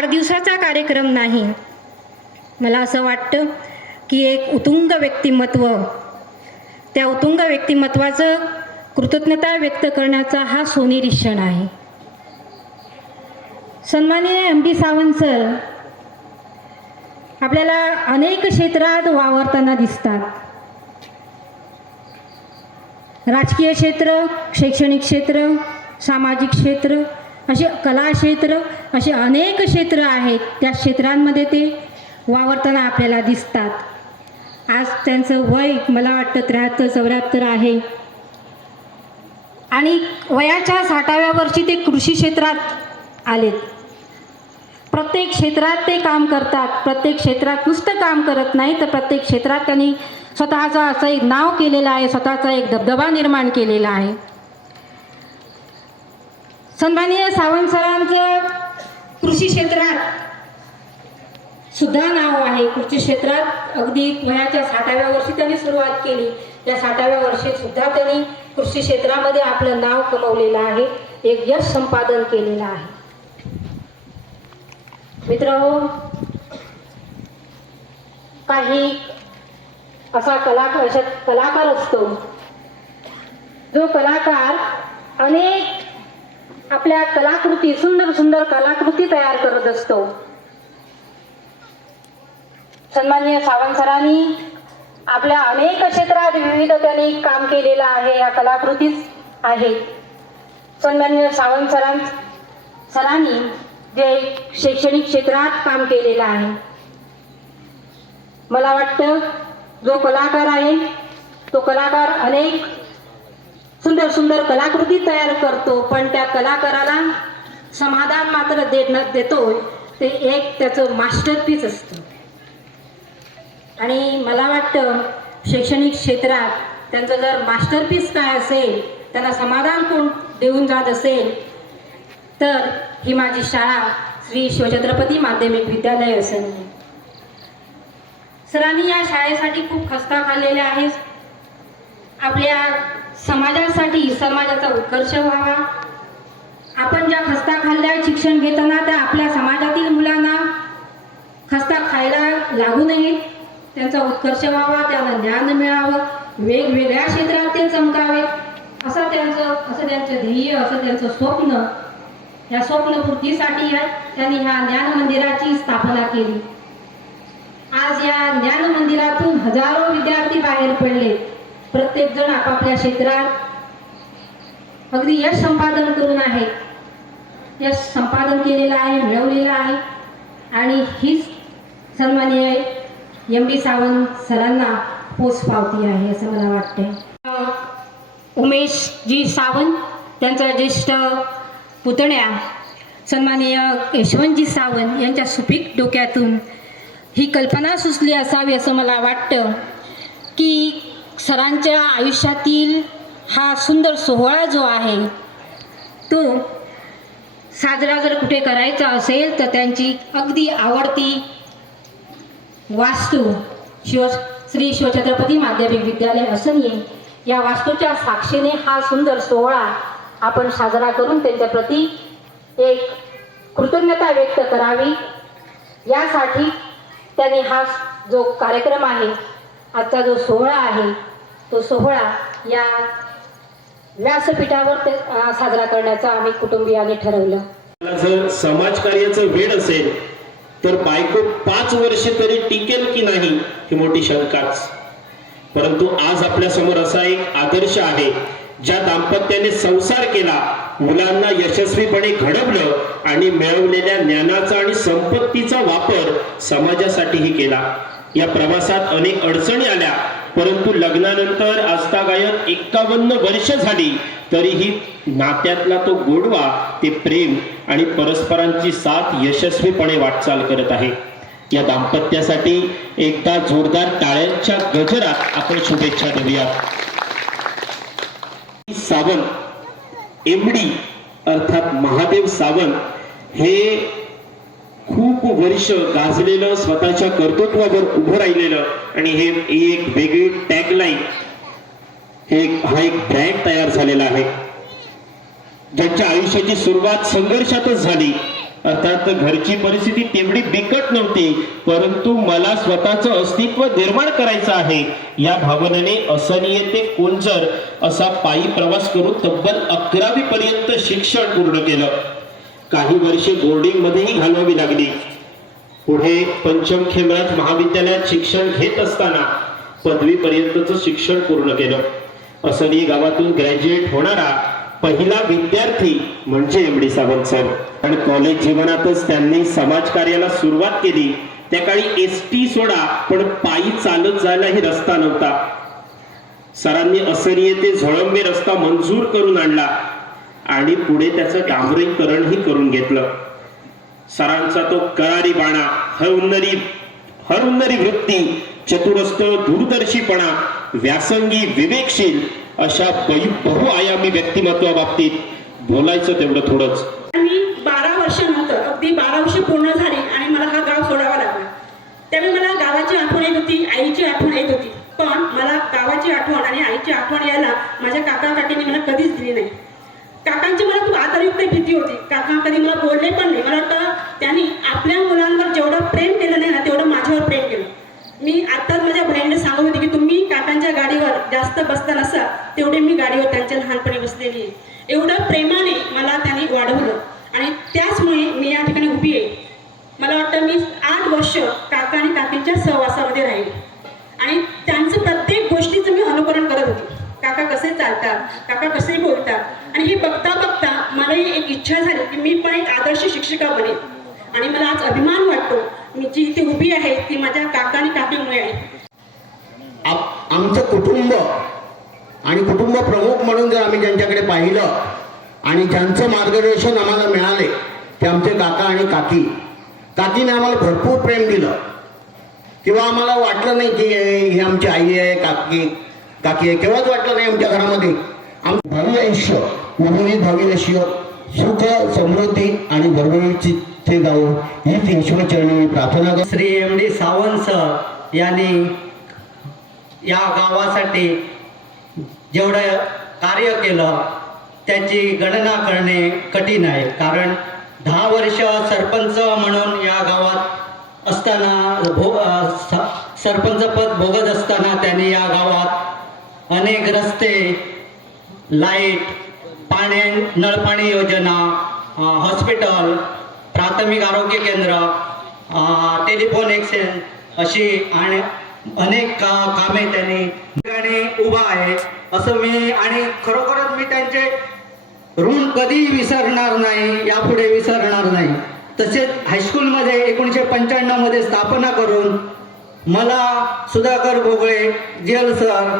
वाढदिवसाचा कार्यक्रम नाही. मला असं वाटतं की एक उत्तुंग व्यक्तिमत्व, त्या उत्तुंग व्यक्तिमत्वाचं कृतज्ञता व्यक्त करण्याचा हा सोनेरी क्षण आहे. सन्माननीय एम.डी. सावंत सर आपल्याला अनेक क्षेत्रात वावरताना दिसतात. राजकीय क्षेत्र, शैक्षणिक क्षेत्र, सामाजिक क्षेत्र, असे कला क्षेत्र, असे अनेक क्षेत्र आहेत. त्या क्षेत्रांमध्ये ते वावरताना आपल्याला दिसतात. आज त्यांचं वय मला वाटतं 73-74 आहे आणि वयाच्या 60व्या वर्षी ते कृषी क्षेत्रात आलेत. प्रत्येक क्षेत्रात ते काम करतात. प्रत्येक क्षेत्रात नुसतं काम करत नाही तर प्रत्येक क्षेत्रात त्यांनी स्वतःचं असं एक नाव केलेलं आहे, स्वतःचा एक दबदबा निर्माण केलेला आहे. सन्माननीय सावंत सरांचं कृषी क्षेत्रात सुद्धा नाव आहे. कृषी क्षेत्रात अगदी वयाच्या 60व्या वर्षी त्यांनी सुरुवात केली. त्या 60व्या वर्षी सुद्धा त्यांनी कृषी क्षेत्रामध्ये आपलं नाव कमवलेलं आहे, एक यश संपादन केलेलं आहे. मित्रहो, काही असा कलाकार असतो जो कलाकार अनेक आपल्या कलाकृती, सुंदर सुंदर कलाकृती तयार करत असतो. सन्माननीय सावंत सरांनी आपल्या अनेक क्षेत्रात विविध त्यांनी काम केलेलं आहे, या कलाकृतीच आहेत. सन्माननीय सावंत सरांनी जे शैक्षणिक क्षेत्रात काम केलेलं आहे, मला वाटतं जो कलाकार आहे तो कलाकार अनेक सुंदर सुंदर कलाकृती तयार करतो, पण त्या कलाकाराला समाधान मात्र देतो ते एक त्याचं मास्टरपीस असतं. आणि मला वाटतं शैक्षणिक क्षेत्रात त्यांचं जर मास्टरपीस काय असेल, त्यांना समाधान कोण देऊन जात असेल तर ही माझी शाळा श्री शिवछत्रपती माध्यमिक विद्यालय असेल. सरांनी या शाळेसाठी खूप खस्ता खाल्लेल्या आहेत. आपल्या समाजासाठी, समाजाचा उत्कर्ष व्हावा. आपण ज्या खस्ता खाल्ल्या शिक्षण घेताना त्या आपल्या समाजातील मुलांना खस्ता खायला लागू नये, त्यांचा उत्कर्ष व्हावा, त्यांना ज्ञान मिळावं, वेगवेगळ्या क्षेत्रात ते चमकावे, असं त्यांचं ध्येय, असं त्यांचं स्वप्न. या स्वप्नपूर्तीसाठी त्यांनी ह्या ज्ञान मंदिराची स्थापना केली. आज या ज्ञान मंदिरातून हजारो विद्यार्थी बाहेर पडले. प्रत्येक जण आपापल्या क्षेत्रात अगदी यश संपादन करून आहे, यश संपादन केलेलं आहे, मिळवलेलं आहे. आणि हीच सन्माननीय एम.डी. सावंत सरांना पोचपावती आहे असं मला वाटते. उमेशजी सावंत, त्यांचा ज्येष्ठ पुतण्या सन्माननीय यशवंतजी सावंत यांच्या सुपीक डोक्यातून ही कल्पना सुचली असावी असं मला वाटतं की सरांच्या आयुष्यातील हा सुंदर सोहळा जो आहे तो साजरा जर कुठे करायचा असेल तर त्यांची अगदी आवडती वास्तू श्री शिवछत्रपती माध्यमिक विद्यालय असनिये या वास्तूच्या साक्षीने हा सुंदर सोहळा आपण साजरा करून त्यांच्याप्रती एक कृतज्ञता व्यक्त करावी, यासाठी त्यांनी हा जो कार्यक्रम आहे, आजचा जो सोहळा आहे, तो सोहळा या व्यासपीठावर साजरा करण्याचा आम्ही कुटुंबियांनी ठरवलं. जर समाजकार्याचं वेळ असेल तर बायको 5 वर्ष तरी टिकेल की नाही ही मोठी शंकाच. परंतु आज आपल्या समोर असा एक आदर्श आहे, ज्या दाम्पत्याने संसार केला, मुलांना यशस्वीपणे घडवलं आणि मिळवलेल्या ज्ञानाचा आणि संपत्तीचा वापर समाजासाठीही केला. या प्रवासात अनेक अडचणी आल्या, परंतु लग्नानंतर आजतागायत 51 वर्ष झाली तरीही नात्यातला तो गोडवा, ते प्रेम आणि परस्परांची साथ यशस्वीपणे वाटचाल करत आहे. या दाम्पत्यासाठी एकदा जोरदार टाळ्यांच्या गजरात आपण शुभेच्छा देऊयात. सावंत एम.डी. अर्थात महादेव सावंत हे खूप वर्ष गाजलेलं, स्वतःच्या कर्तृत्वावर उभं राहिलेलं आणि हे एक वेगळी टॅगलाईन, हा एक ब्रँड तयार झालेला आहे. ज्यांच्या आयुष्याची सुरुवात संघर्षातच झाली अर्थात घरची परिस्थिती तेवढी बिकट नव्हती, परंतु मला स्वतःचं अस्तित्व निर्माण करायचं आहे या भावनेने असनिये ते कोंचर असा पायी प्रवास करून तब्बल 11वी पर्यंत शिक्षण पूर्ण केलं. काही वर्षे बोर्डिंग मध्येही घालवावी लागली. पुढे पंचम खेमराज महाविद्यालयात शिक्षण घेत असताना पदवीपर्यंतचं शिक्षण पूर्ण केलं. असनिये गावातून ग्रॅज्युएट होणारा पहिला विद्यार्थी म्हणजे एम डी सावंत सर. आणि कॉलेज जीवनातच त्यांनी समाजकार्याला सुरुवात केली. त्या काळी एसटी सोडा पण पायी चालत जायलाही रस्ता नव्हता. सरांनी असनिये ते झोळंबे रस्ता मंजूर करून आणला आणि पुढे त्याचं डांबरीकरणही करून घेतलं. सरांचा तो करारी बाणा, हरहुन्नरी वृत्ती, चतुरस्थ दूरदर्शीपणा, व्यासंगी विवेकशील अशा बहुआयामी व्यक्तिमत्वाबाबतीत बोलायचं तेवढं थोडंच. मी 12 वर्षानंतर अगदी 12 वर्ष पूर्ण झाली आणि मला हा गाव सोडावा लागला. त्यावेळी मला गावाची आठवण येत होती, आईची आठवण येत होती. पण मला गावाची आठवण आणि आईची आठवण यायला माझ्या काका काकींनी मला कधीच दिली नाही. काकांची मला खूप आदरयुक्त भीती होती. काका कधी मला बोलले पण नाही. मला वाटतं त्यांनी आपल्या मुलांवर जेवढं प्रेम केलं नाही ना तेवढं माझ्यावर प्रेम केलं. मी आत्ताच माझ्या बहिणीने सांगत होती की तुम्ही काकांच्या गाडीवर जास्त बसता नसा तेवढे मी गाडीवर त्यांच्या लहानपणी बसलेली आहे. एवढं प्रेमाने मला त्यांनी वाढवलं आणि त्याचमुळे मी या ठिकाणी उभी आहे. मला वाटतं मी 8 वर्ष काका आणि काकींच्या सहवासामध्ये राहिले आणि त्यांचं प्रत्येक गोष्टीचं मी अनुकरण करत होते. काका कसे चालतात, काका कसे बोलतात आणि हे बघता बघता मलाही एक इच्छा झाली की मी पण एक आदर्श शिक्षिका बनेन. आणि मला आज अभिमान वाटतो मी जी इथे उभी आहे ती माझ्या काका आणि काकीमुळे आहे. आमचं कुटुंब आणि कुटुंब प्रमुख म्हणून जर आम्ही ज्यांच्याकडे पाहिलं आणि ज्यांचं मार्गदर्शन आम्हाला मिळाले ते आमचे काका आणि काकी. काकीने आम्हाला भरपूर प्रेम दिलं किंवा आम्हाला वाटलं नाही की ही आमची आई आहे, काकी आहे. केव्हाच वाटलं नाही आमच्या घरामध्ये. भावी आयुष्य उर्वरित भावी आयुष्य सुख समृद्धी आणि भरभराटीची ते जाऊ हीच ईश्वरचरणी प्रार्थना करतो. Shri M D Sawant sir यांनी या गावासाठी जेवढं कार्य केलं त्याची गणना करणे कठीण आहे. कारण 10 वर्ष सरपंच म्हणून या गावात असताना सरपंच पद भोगत असताना त्यांनी या गावात अनेक रस्ते, लाईट, नळपाणी योजना, हॉस्पिटल, प्राथमिक आरोग्य केंद्र, टेलिफोन एक्सचेंज अशी आणि अनेक कामे त्यांनी ठिकाणी उभा आहे असं मी. आणि खरोखरच मी त्यांचे ऋण कधी विसरणार नाही, यापुढे विसरणार नाही. तसेच हायस्कूलमध्ये 1995 मध्ये स्थापना करून मला सुधाकर भोगळे, जेल सर,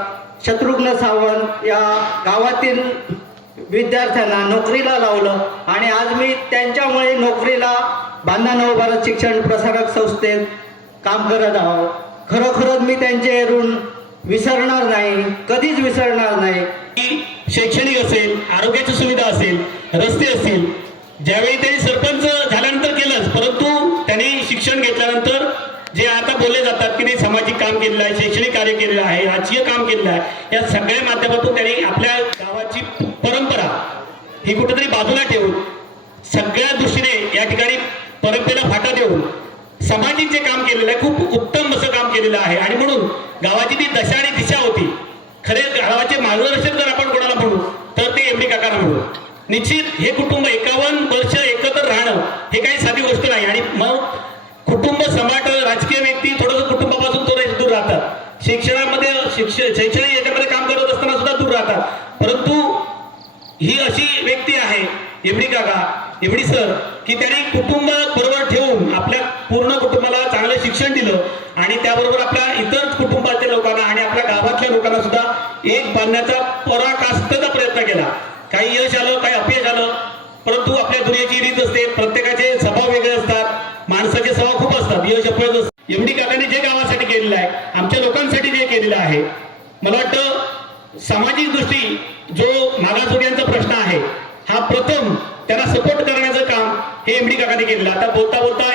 शत्रुघ्न सावंत या गावातील विद्यार्थ्यांना नोकरीला लावलं आणि आज मी त्यांच्यामुळे नोकरीला बांधा नवभारत शिक्षण प्रसारक संस्थेत काम करत आहोत. खरोखरच मी त्यांचे ऋण विसरणार नाही, कधीच विसरणार नाही. शैक्षणिक असेल, आरोग्याची सुविधा असेल, रस्ते असतील, ज्यावेळी त्यांनी सरपंच झाल्यानंतर केलंच, परंतु त्यांनी शिक्षण घेतल्यानंतर जे आता बोलले जातात की ते सामाजिक काम केलेलं आहे, शैक्षणिक कार्य केलेलं आहे, राजकीय काम केलेलं आहे, या सगळ्या माध्यमातून त्यांनी आपल्या गावाची परंपरा ही कुठेतरी बाजूला ठेवून सगळ्या दृष्टीने या ठिकाणी परंपरेला फाटा देऊन सामाजिक जे काम केलेलं आहे, खूप उत्तम असं काम केलेलं आहे. आणि म्हणून गावाची ती दशा आणि दिशा होती. खरे गावाचे मार्गदर्शक जर आपण कोणाला म्हणू तर ते एम डी काकांना म्हणू. निश्चित हे कुटुंब 51 वर्ष एकत्र राहणं हे काही साधी गोष्ट नाही. आणि मग कुटुंब समाट, राजकीय व्यक्ती थोडंसं कुटुंबापासून थोडं दूर राहतात, शिक्षणामध्ये शैक्षणिक याच्यामध्ये काम करत असताना सुद्धा दूर राहतात. परंतु ही अशी व्यक्ती आहे एम डी काका, एम डी सर, की त्यांनी कुटुंब बरोबर ठेवून आपल्या पूर्ण कुटुंबाला चांगलं शिक्षण दिलं आणि त्याबरोबर आपल्या इतर कुटुंबाच्या लोकांना आणि आपल्या गावातल्या लोकांना सुद्धा एक बांधण्याचा पराकाष्ठेचा प्रयत्न केला. काही यश आलं, काही अपयश आलं, परंतु आपल्या दुनियेची रीत असते, प्रत्येकाचे स्वभाव वेगळे असतात, माणसाचे स्वभाव खूप असतात, यश अपयश असतात. एम डी काकांनी जे गावासाठी केलेलं आहे, आमच्या लोकांसाठी जे केलेलं आहे, मला वाटतं सामाजिक दृष्टी जो मागासवर्गीयांचा प्रश्न आहे हा प्रथम त्यांना सपोर्ट करण्याचं काम हे एम डी काकांनी केलेलं. आता बोलता बोलता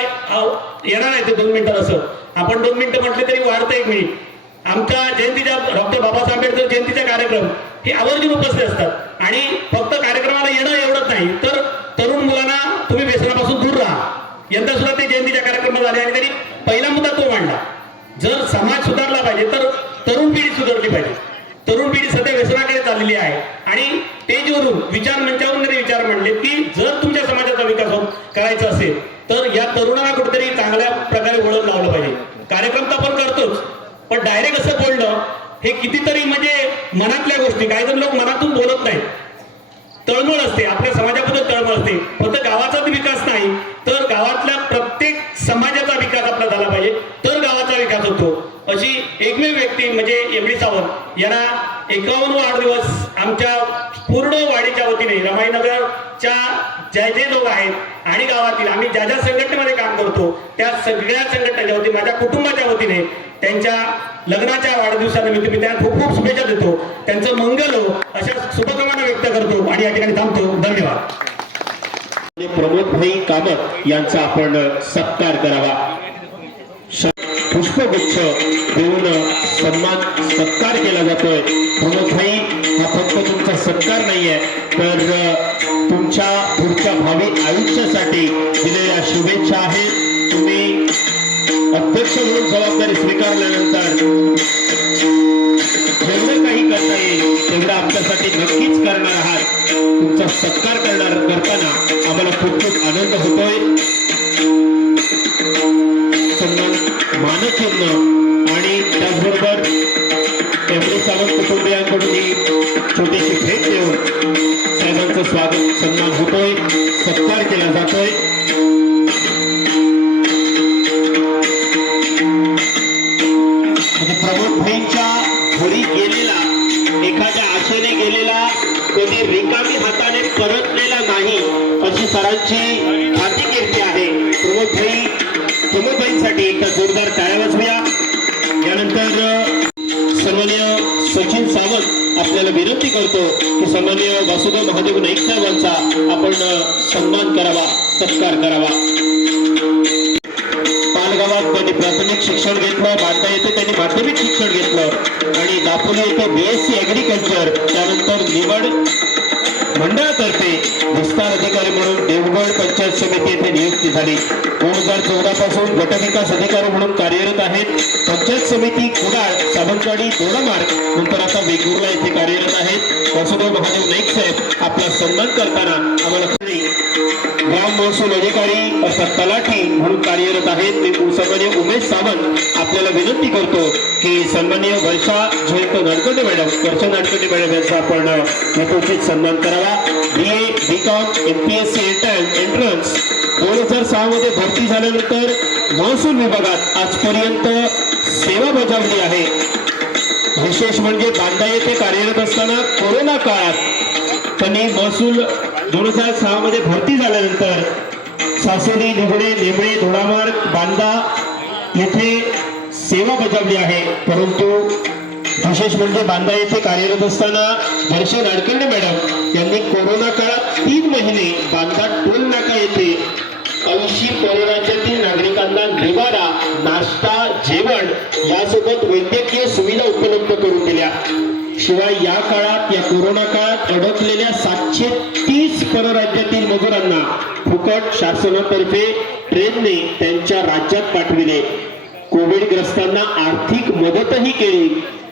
येणार आहे ते 2 मिनिटं, असं आपण 2 मिनिटं म्हटले तरी वाढतं 1 मिनिट. आमच्या जयंतीच्या डॉक्टर बाबासाहेब आंबेडकर जयंतीचे कार्यक्रम हे आवर्जून उपस्थित असतात आणि फक्त कार्यक्रमाला येणं एवढंच नाही तर तरुण मुलांना तुम्ही व्यसनापासून दूर राहा. यंदा सुद्धा ते जयंतीच्या कार्यक्रमात झाले आणि त्यांनी पहिला मुद्दा तो मांडला. जर समाज सुधारला पाहिजे तर तरुण पिढी सुधारली पाहिजे. तरुण पिढी सध्या व्यसनाकडे चाललेली आहे आणि स्टेजवरून विचार मंचावरून त्यांनी विचार मांडले की जर तुमच्या समाजाचा विकास करायचा असेल तर या तरुणांना कुठेतरी चांगल्या प्रकारे वळण लावलं पाहिजे. कार्यक्रम तर आपण करतोच, पण डायरेक्ट असं बोलणं हे कितीतरी म्हणजे मनातल्या गोष्टी, काही जण लोक मनातून बोलत नाहीत. तळमळ असते, आपल्या समाजाबद्दल तळमळ असते. फक्त गावाचाच विकास नाही तर गावातल्या प्रत्येक समाजाचा विकास आपला झाला पाहिजे तर गावाचा विकास होतो. अशी एकमेव व्यक्ती म्हणजे एम डी सावंत यांना 51 वाढदिवस आमच्या पूर्ण वाडीच्या वतीने, रमाईनगरच्या जे जे लोक आहेत आणि गावातील आम्ही ज्या ज्या संघटनेमध्ये काम करतो त्या सगळ्या संघटनेच्या वतीने, माझ्या कुटुंबाच्या वतीने त्यांच्या लग्नाच्या वाढदिवसानिमित्त मी त्यांना खूप खूप शुभेच्छा देतो. त्यांचं मंगल हो अशा शुभकामना व्यक्त करतो आणि या ठिकाणी थांबतो. धन्यवाद. प्रमोदभाई कामत यांचा आपण सत्कार करावा. पुष्पगुच्छ देऊन सत्कार केला जातोय. प्रमोदभाई, हा फक्त तुमचा सत्कार नाहीये तर तुमच्या पुढच्या भावी आयुष्यासाठी दिलेल्या शुभेच्छा आहेत. तुम्ही अध्यक्ष म्हणून जबाबदारी स्वीकारल्यानंतर जेवढं काही करता येईल तेवढं आमच्यासाठी नक्कीच करणार आहात. तुमचा सत्कार करताना आम्हाला खूप खूप आनंद होतोय. सन्मान मानचिन्ह आणि त्याचबरोबर एवढे सावंत कुटुंबियांकडून ही छोटीशी भेट देऊन साहेबांचं स्वागत सन्मान होतोय, सत्कार केला जातोय. प्रमोदभाईंच्या घरी गेलेला, एखाद्या आशेने गेलेला, कधी रिकामी हाताने परतलेला नाही अशी सरांची कीर्ती आहे. प्रमोदभाईंसाठी एकदा जोरदार टाळ्या वाजवूया. यानंतर सन्माननीय सचिन सावंत आपल्याला विनंती करतो की सन्माननीय वासुदेव महादेव नाईक साहेबांचा आपण सन्मान करावा, सत्कार करावा. पालगावात त्यांनी प्राथमिक शिक्षण घेतलं, बांधा येथे त्यांनी माध्यमिक शिक्षण घेतलं आणि दापोली येथे BSc ऍग्रिकल्चर, त्यानंतर निवड मंडळातर्फे विस्तार अधिकारी म्हणून देवगड पंचायत समिती येथे नियुक्ती झाली. 2014 पासून गटविकास अधिकारी म्हणून कार्यरत आहेत. पंचायत समिती कुडाळ, सावंतवाडी, दोडामार्ग, नंतर आता वेगुर्ला येथे कार्यरत आहेत. वासुदेव महादेव नाईक साहेब आपला सन्मान करताना आम्हाला ग्राम महसूल अधिकारी अर्थात तलाठी म्हणून कार्यरत आहेत. मी सन्माननीय उमेश सावंत आपल्याला विनंती करतो की सन्माननीय वर्षा जयंत नाडकर्णी मॅडम, वर्षा नाडकर्णी मॅडम यांचा आपण यथोचित सन्मान करावा. BA, BCom, MPSC एंट्रन्स 2006 मध्ये भरती झाल्यानंतर महसूल विभागात आजपर्यंत सेवा बजावली आहे. विशेष म्हणजे बांदा येथे कार्यरत असताना कोरोना काळात त्यांनी महसूल 2006 मध्ये भरती झाल्यानंतर सासोली, निवडे, नेमळे, धोडामार्ग, बांदा येथे सेवा बजावली आहे. परंतु विशेष म्हणजे बांदा येथे कार्यरत असताना वर्षा नाडकर्णी मॅडम यांनी कोरोना काळात 3 महिने बांदा टोल नाका येथे 80 परराज्यातील नागरिकांना निवारा, नाश्ता, जेवण यासोबत वैद्यकीय सुविधा उपलब्ध करून दिल्या. शिवाय या काळात, या कोरोना काळात अडकलेल्या 730 परराज्यातील मजुरांना फुकट शासनातर्फे ट्रेनने त्यांच्या राज्यात पाठविले. कोविडग्रस्तांना आर्थिक मदतही केली.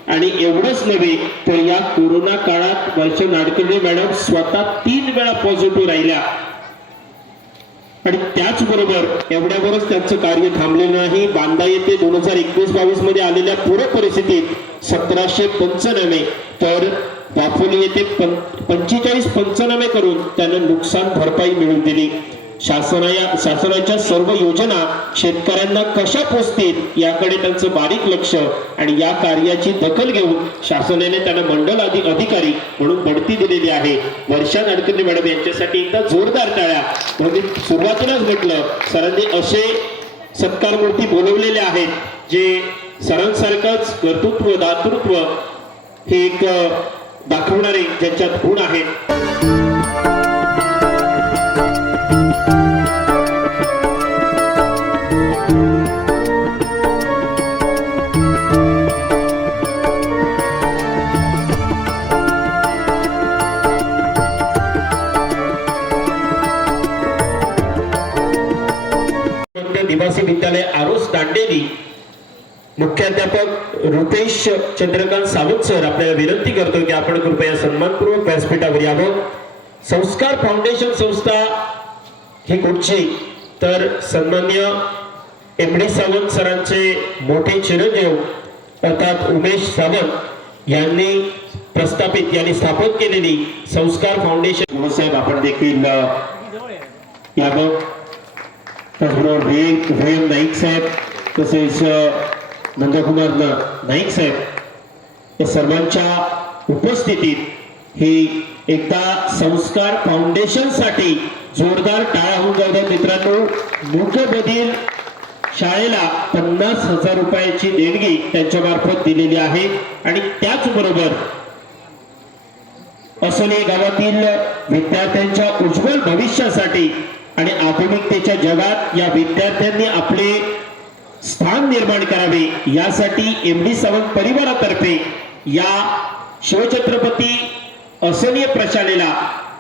आणि एवढंच नव्हे तर या कोरोना काळात वर्षा नाडकर्णी मॅडम स्वतः 3 वेळा पॉझिटिव्ह राहिल्या. आणि त्याचबरोबर एवढ्यावरच त्यांचं कार्य थांबलेलं नाही. बांदा येथे 2021-22 मध्ये आलेल्या पूर परिस्थितीत 1795 तर दापोली येथे 45 पंचनामे करून त्यांना नुकसान भरपाई मिळवून दिली. शासनाच्या सर्व योजना शेतकऱ्यांना कशा पोचतील याकडे त्यांचं बारीक लक्ष आणि या कार्याची दखल घेऊन शासनाने त्यांना मंडल अधिकारी म्हणून बढती दिलेली आहे. वर्षा नाडकर्णी मॅडम यांच्यासाठी एकदा जोरदार टाळ्या. म्हणून सुरुवातीलाच म्हटलं, सरांनी असे सत्कार मूर्ती बोलवलेले आहेत जे सरांसारखंच कर्तृत्व, दातृत्व हे एक दाखवणारे ज्यांच्यात गुण आहेत. विद्यालय आरोस दांडेली मुख्याध्यापक रुपेश चंद्रकांत सावंत सर आपल्याला विनंती करतो की आपण कृपया सन्मानपूर्वक व्यासपीठावर यावं. संस्कार फाउंडेशन संस्था ही कुठची तर सन्मान्य MD सावंत सरांचे मोठे चिरंजीव अर्थात उमेश सावंत यांनी प्रस्थापित यांनी स्थापन केलेली संस्कार फाउंडेशन. साहेब आपण देखील यावं. त्याचबरोबर व्हीएम नाईक साहेब तसेच नंदकुमार नाईक साहेब या सर्वांच्या उपस्थितीत ही एकदा संस्कार फाउंडेशन साठी जोरदार टाळ्या होऊन जाऊ द्या. मित्रांनो, मूकबधीर शाळेला 50,000 रुपयाची देणगी त्यांच्या मार्फत दिलेली आहे आणि त्याचबरोबर असोली गावातील विद्यार्थ्यांच्या उज्ज्वल भविष्यासाठी आणि आधुनिकतेच्या जगात या विद्यार्थ्यांनी आपले स्थान निर्माण करावे यासाठी MD सावंत परिवारातर्फे या शिवछत्रपती असनीय प्रशालेला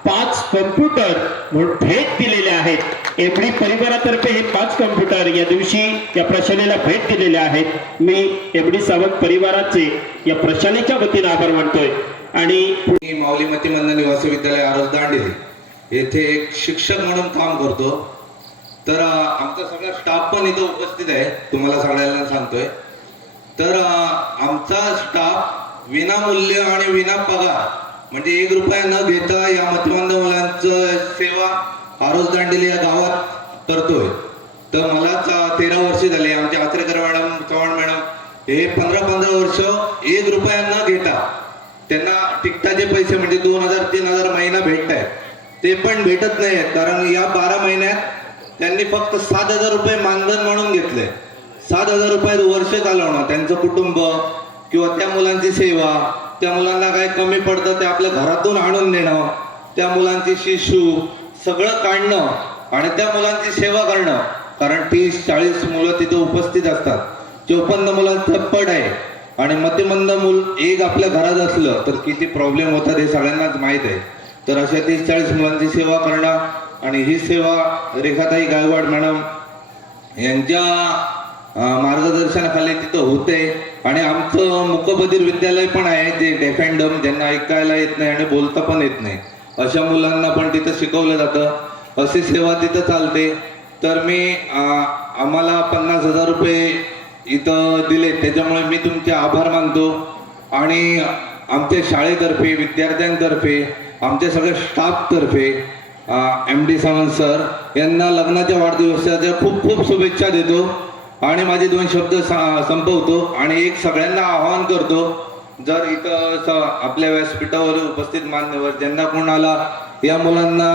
5 कॉम्प्युटर म्हणून भेट दिलेले आहेत. MD परिवारातर्फे हे 5 कॉम्प्युटर या दिवशी या प्रशालेला भेट दिलेले आहेत. मी MD सावंत परिवाराचे या प्रशालेच्या वतीने आभार मानतोय. आणि मी माऊली मतिमंद निवासी विद्यालय आरोस दांडेली येथे एक शिक्षक म्हणून काम करतो. तर आमचा सगळा स्टाफ पण इथं उपस्थित आहे, तुम्हाला सगळ्यांना सांगतोय. तर आमचा स्टाफ विनामूल्य आणि विना पगार म्हणजे 1 रुपया न घेता या मतिमंद मुलांचं सेवा आरोस दांडेली या गावात करतोय. तर मला 13 वर्ष झाले. आमचे आचरेकर मॅडम, चव्हाण मॅडम हे 15-15 वर्ष 1 रुपया न घेता त्यांना तिकटाचे पैसे म्हणजे 2,000-3,000 महिना भेटत आहेत, ते पण भेटत नाही आहेत. कारण या 12 महिन्यात त्यांनी फक्त 7,000 रुपये मानधन म्हणून घेतले. 7,000 रुपये वर्ष चालवणं, त्यांचं कुटुंब किंवा त्या मुलांची सेवा, त्या मुलांना काय कमी पडतं ते आपल्या घरातून आणून देणं, त्या मुलांची शिशू सगळं काढणं आणि त्या मुलांची सेवा करणं. कारण 30-40 मुलं तिथे उपस्थित असतात. 54 मुलांचं पट आहे आणि मतिमंद मूल एक आपल्या घरात असलं तर किती प्रॉब्लेम होतात हे सगळ्यांनाच माहीत आहे. तर अशा 30-40 मुलांची सेवा करणं आणि ही सेवा रेखाताई गायकवाड मॅडम यांच्या मार्गदर्शनाखाली तिथं होते. आणि आमचं मुकबधीर विद्यालय पण आहे जे डेफ अँड डम, ज्यांना ऐकायला येत नाही आणि बोलता पण येत नाही, अशा मुलांना पण तिथं शिकवलं जातं. अशी सेवा तिथं चालते. तर मी आम्हाला 50,000 रुपये इथं दिले, त्याच्यामुळे मी तुमचे आभार मानतो. आणि आमच्या शाळेतर्फे, विद्यार्थ्यांतर्फे, आमच्या सगळ्या स्टाफतर्फे MD सावंत सर यांना लग्नाच्या वाढदिवसाच्या खूप खूप शुभेच्छा देतो. आणि माझे 2 शब्द संपवतो आणि एक सगळ्यांना आवाहन करतो, जर इथं आपल्या व्यासपीठावर उपस्थित मान्यवर ज्यांना कोणाला या मुलांना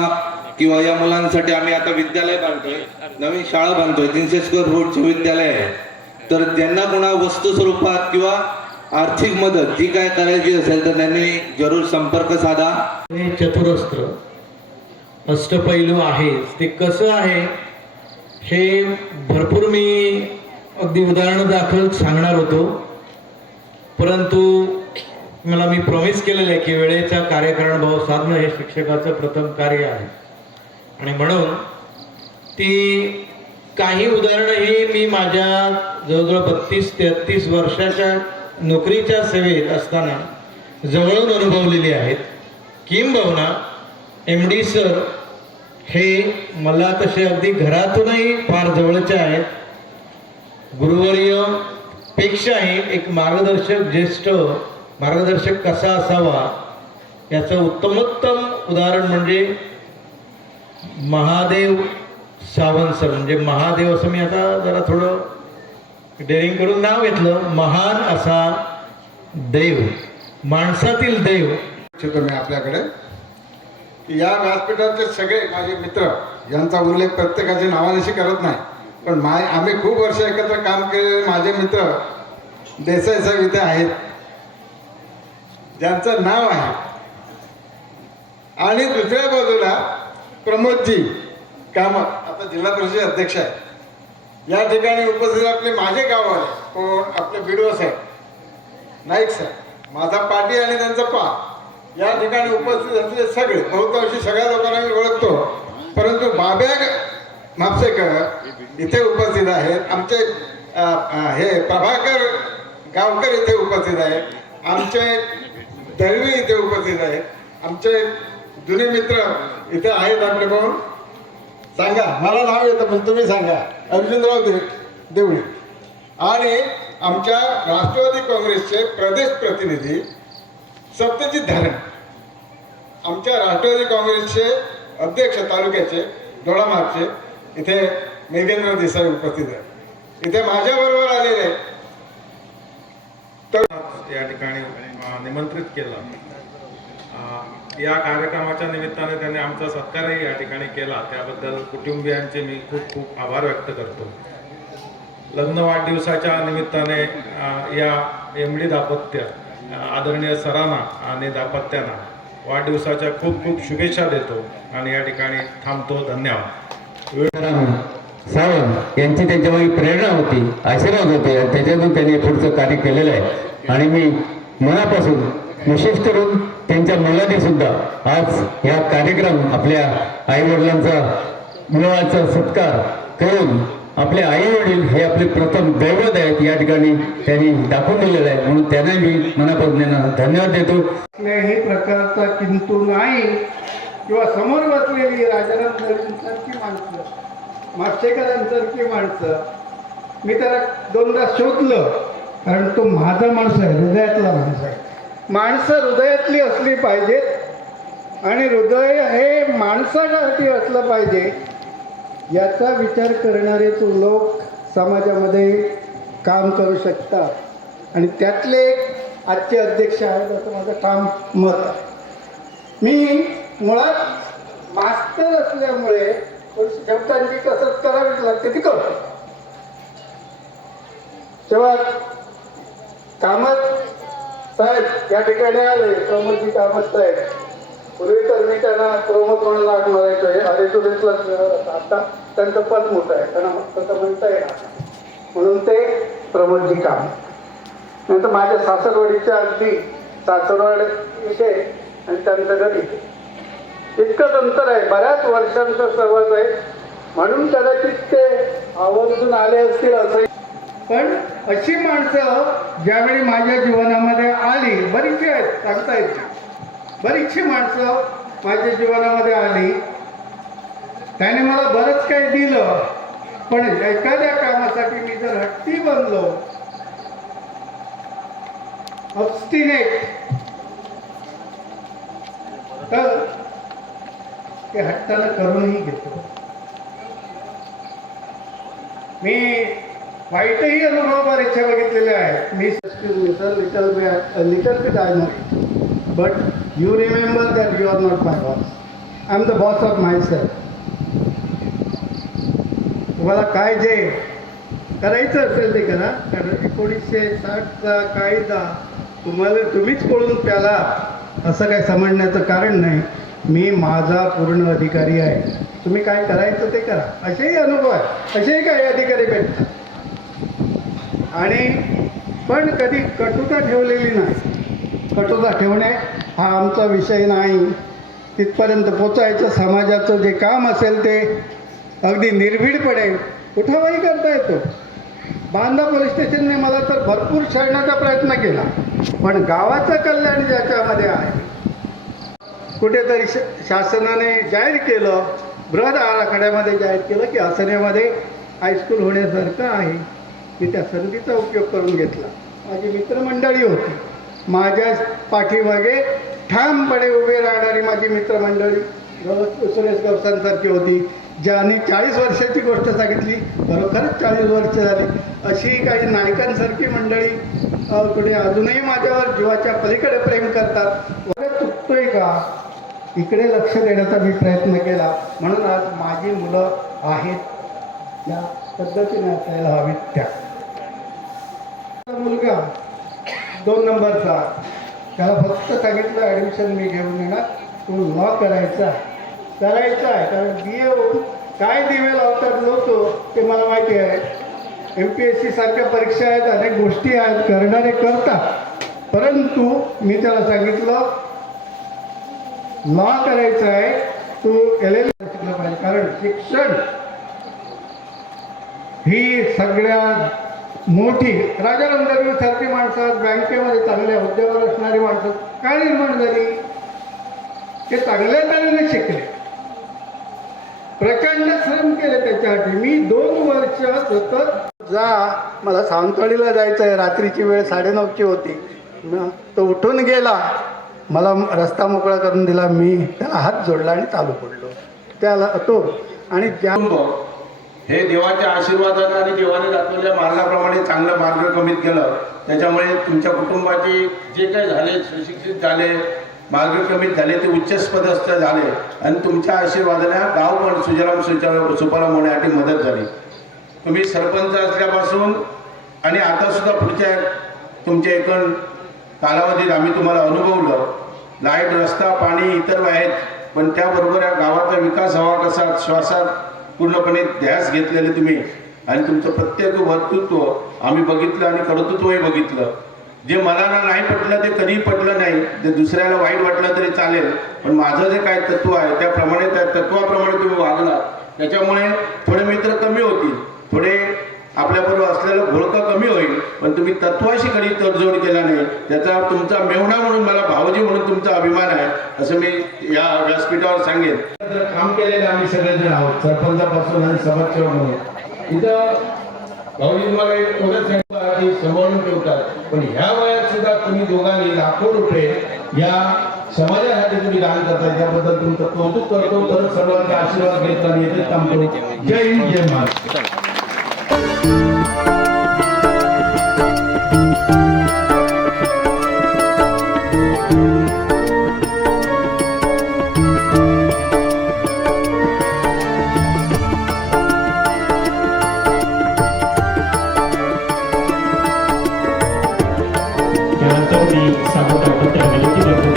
किंवा या मुलांसाठी आम्ही आता विद्यालय बांधतोय, नवीन शाळा बांधतोय, 300 स्क्वेअर फूटचे विद्यालय आहे, तर ज्यांना कोणा वस्तू स्वरूपात किंवा आर्थिक मदत जी काय करायची असेल तर त्यांनी जरूर संपर्क साधा. हे चतुरस्त्र अष्टपैलू आहे, ते कसं आहे हे भरपूर मी अगदी उदाहरण दाखल सांगणार होतो, परंतु मी प्रॉमिस केलेलं आहे की वेळेचा कार्यकारण भाव साधणं हे शिक्षकाचं प्रथम कार्य आहे. आणि म्हणून ती काही उदाहरणं ही मी माझ्या जवळजवळ 32-33 वर्षाच्या नोकरीच्या सेवेत असताना जवळून अनुभवलेली आहेत. किंबहुना MD सर हे मला तसे अगदी घरातूनही फार जवळचे आहेत. गुरुवर्य पेक्षाही एक मार्गदर्शक, ज्येष्ठ मार्गदर्शक कसा असावा याचं उत्तमोत्तम उदाहरण म्हणजे महादेव सावंत सर. म्हणजे महादेव असं मी आता जरा थोडं डेअरिंग करून नाव घेतलं. महान असा देव, माणसातील देव. मी आपल्याकडे या व्यासपीठाचे सगळे माझे मित्र यांचा उल्लेख प्रत्येकाच्या नावानिशी करत नाही, पण आम्ही खूप वर्ष एकत्र काम केलेले माझे मित्र देसाई साहेब इथे आहेत, ज्यांचं नाव आहे. आणि दुसऱ्या बाजूला प्रमोदजी कामत आता जिल्हा परिषद अध्यक्ष आहेत. या ठिकाणी उपस्थित आपले माझे गाववाले कोण, आपले बिडो साहेब, नाईक साहेब, माझा पाटी आणि त्यांचा पा या ठिकाणी उपस्थित असलेले सगळे बहुतांशी सगळ्या लोकांना मी ओळखतो. परंतु बाब्या म्हापसेकर इथे उपस्थित आहेत, आमचे हे प्रभाकर गावकर इथे उपस्थित आहेत, आमचे दळवी इथे उपस्थित आहेत, आमचे जुने मित्र इथे आहेत. आपले भाऊ सांगा, मला नाव येतं पण तुम्ही सांगा. अर्जुनराव देवळे. आणि आमच्या राष्ट्रवादी काँग्रेसचे प्रदेश प्रतिनिधी सत्यजित धारण, आमच्या राष्ट्रवादी काँग्रेसचे अध्यक्ष तालुक्याचे दोडामार्गचे इथे मेघेंद्र देसाई उपस्थित आहेत. इथे माझ्याबरोबर आलेले तर या ठिकाणी निमंत्रित केलं. या कार्यक्रमाच्या निमित्ताने त्यांनी आमचा सत्कारही या ठिकाणी केला, त्याबद्दल कुटुंबियांचे मी खूप खूप आभार व्यक्त करतो. लग्न वाढदिवसाच्या निमित्ताने या एमडी दाम्पत्य आदरणीय सरांना आणि दाम्पत्यांना वाढदिवसाच्या खूप खूप शुभेच्छा देतो आणि या ठिकाणी थांबतो. धन्यवाद. सावंत यांची त्यांच्यामागे प्रेरणा होती, आशीर्वाद होते आणि त्याच्यातून त्यांनी पुढचं कार्य केलेलं आहे. आणि मी मनापासून विशेष करून त्यांच्या मुलांनी सुद्धा आज या कार्यक्रम आपल्या आईवडिलांचा मुलाचा सत्कार करून आपले आईवडील हे आपले प्रथम दैवत आहेत या ठिकाणी त्यांनी दाखवून दिलेलं आहे. म्हणून त्यांना मी मनापासून धन्यवाद देतो. कुठल्याही प्रकारचा किंतु नाही किंवा समोर बसलेली राजाराम दळवींसारखी माणसं, म्हापसेकरांसारखी माणसं मी त्याला दोनदा शोधलं, कारण तो माझा माणूस आहे, हृदयातला माणूस आहे. माणसं हृदयातली असली पाहिजेत आणि हृदय हे माणसासाठी असलं पाहिजे याचा विचार करणारेच लोक समाजामध्ये काम करू शकतात. आणि त्यातले आजचे अध्यक्ष आहेत असं माझं ठाम मत आहे. मी मुळात मास्तर असल्यामुळे शब्दांची कसरत करावीच लागते, ती करतो. तेव्हा कामत साहेब या ठिकाणी आले, प्रमोदजी कामत साहेब. पूर्वी तर मी त्यांना प्रमोद म्हणून लाग म्हणायचो, आरेटुरेसला आता त्यांचं पद मोठं आहे, त्यांना तसं म्हणता येणार म्हणून ते प्रमोदजी कामत. नाही तर माझ्या सासरवाडीच्या अगदी सासरवाड इथे आणि त्यांचं घर इथे इतकंच अंतर आहे, बऱ्याच वर्षांचा सहवास आहे, म्हणून कदाचित ते आवर्जून आले असतील असं. पण अशी माणसं ज्यावेळी माझ्या जीवनामध्ये आली, बरीचशी आहेत सांगता येत, बरीचशी माणसं माझ्या जीवनामध्ये आली, त्याने मला बरंच काही दिलं. पण एखाद्या कामासाठी मी जर हट्टी बनलो, ऑब्स्टिनेट, तर ते हट्टानं करूनही घेतो. मी वाईटही अनुभव बरेचसे बघितलेले आहेत. मी little bit I know, but you remember that you are not my boss, I am the boss of myself. तुम्हाला काय जे करायचं असेल ते करा, कारण 1960चा कायदा तुम्हीच पळून प्याला असं काय समजण्याचं कारण नाही. मी माझा पूर्ण अधिकारी आहे, तुम्ही काय करायचं ते करा. असेही अनुभव आहे, असेही काही अधिकारी भेटतात. आणि पण कधी कटुता ठेवलेली नाही. कटुता ठेवणे हा आमचा विषय नाही. तिथपर्यंत पोचायचं, समाजाचं जे काम असेल ते अगदी निर्भीडपणे कुठावाही करता येतो. बांदा पोलीस स्टेशनने मला तर भरपूर छळण्याचा प्रयत्न केला, पण गावाचं कल्याण ज्याच्यामध्ये आहे, कुठेतरी शासनाने जाहीर केलं, बृहद आराखड्यामध्ये जाहीर केलं की हसण्यामध्ये हायस्कूल होण्यासारखं आहे. मी त्या संधीचा उपयोग करून घेतला. माझी मित्रमंडळी होती, माझ्या पाठीमागे ठामपणे उभे राहणारी माझी मित्रमंडळी सुरेश गवसांसारखी होती, ज्यांनी 40 वर्षाची गोष्ट सांगितली, खरोखरच 40 वर्ष झाली. अशी काही नायकांसारखी मंडळी कुठे अजूनही माझ्यावर जीवाच्या पलीकडे प्रेम करतात. वगैरे चुकतोय का, इकडे लक्ष देण्याचा मी प्रयत्न केला. म्हणून आज माझी मुलं आहेत या पद्धतीने असायला हवीत. त्या मुलगा 2 नंबरचा, त्याला फक्त सांगितलं ॲडमिशन मी घेऊन येणार, तू लॉ करायचा आहे, कारण बी ए होऊन काय दिवे लावतात लोक ते मला माहिती आहे. MPSC सारख्या परीक्षा आहेत, अनेक गोष्टी आहेत, करणारे करतात. परंतु मी त्याला सांगितलं लॉ करायचं आहे, तू LL शिकलं पाहिजे, कारण शिक्षण ही सगळ्यात मोठी राजाराम दगडू सारखी माणसं बँकेमध्ये चांगल्या हुद्द्यावर असणारी माणसं काय निर्माण झाली? ते चांगल्या तऱ्हेने शिकले, प्रचंड श्रम केले त्याच्यासाठी. मी 2 वर्ष सतत मला सावंतवाडीला जायचं आहे, रात्रीची वेळ 9:30ची होती. तो उठून गेला, मला रस्ता मोकळा करून दिला, मी त्याला हात जोडला आणि चालू पडलो त्याला तो. आणि ज्या हे देवाच्या आशीर्वादाने आणि देवाने दाखवलेल्या मार्गाप्रमाणे चांगलं मार्गक्रमित केलं, त्याच्यामुळे तुमच्या कुटुंबाचे जे काही झाले, सुशिक्षित झाले, मार्गक्रमित झाले, ते उच्चपदस्थ झाले आणि तुमच्या आशीर्वादाने गाव पण सुजलाम सुफलाम होण्यासाठी मदत झाली. तुम्ही सरपंच असल्यापासून आणि आता सुद्धा पुढच्या तुमच्या एकूण कालावधीत आम्ही तुम्हाला अनुभवलं. लाईट, रस्ता, पाणी इतर आहेत, पण त्याबरोबर या गावाचा विकास हवा कसा श्वासात पूर्णपणे ध्यास घेतलेले तुम्ही आणि तुमचं प्रत्येक वक्तृत्व आम्ही बघितलं आणि कर्तृत्वही बघितलं. जे मला नाही पटलं ते कधीही पटलं नाही, ते दुसऱ्याला वाईट वाटलं तरी चालेल, पण माझं जे काय तत्व आहे त्याप्रमाणे त्या तत्वाप्रमाणे तुम्ही वागला. त्याच्यामुळे थोडे मित्र कमी होतील, थोडे आपल्याबरोबर असलेलं घोळकं कमी होईल, पण तुम्ही तत्वाशी कधी तडजोड केला नाही, त्याचा तुमचा मेहुणा म्हणून मला भावजी म्हणून तुमचा अभिमान आहे असं मी या व्यासपीठावर सांगेन. काम केलेले आम्ही सगळेजण आहोत, सरपंचापासून आणि समाजसेवक म्हणून. इथं भाऊजी तुम्हाला एवढंच सांभाळून ठेवतात, पण ह्या वयात सुद्धा तुम्ही दोघांनी लाखो रुपये या समाजासाठी तुम्ही दान करताय, त्याबद्दल तुमचं कौतुक करतो. तर सर्वांचा आशीर्वाद घेताना येथे थांबतो. जय हिंद, जय महाराष्ट्र. त्यानंतर मी सांगत विनंती करतो.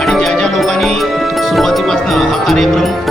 आणि ज्या ज्या लोकांनी सुरुवातीपासून हा कार्यक्रम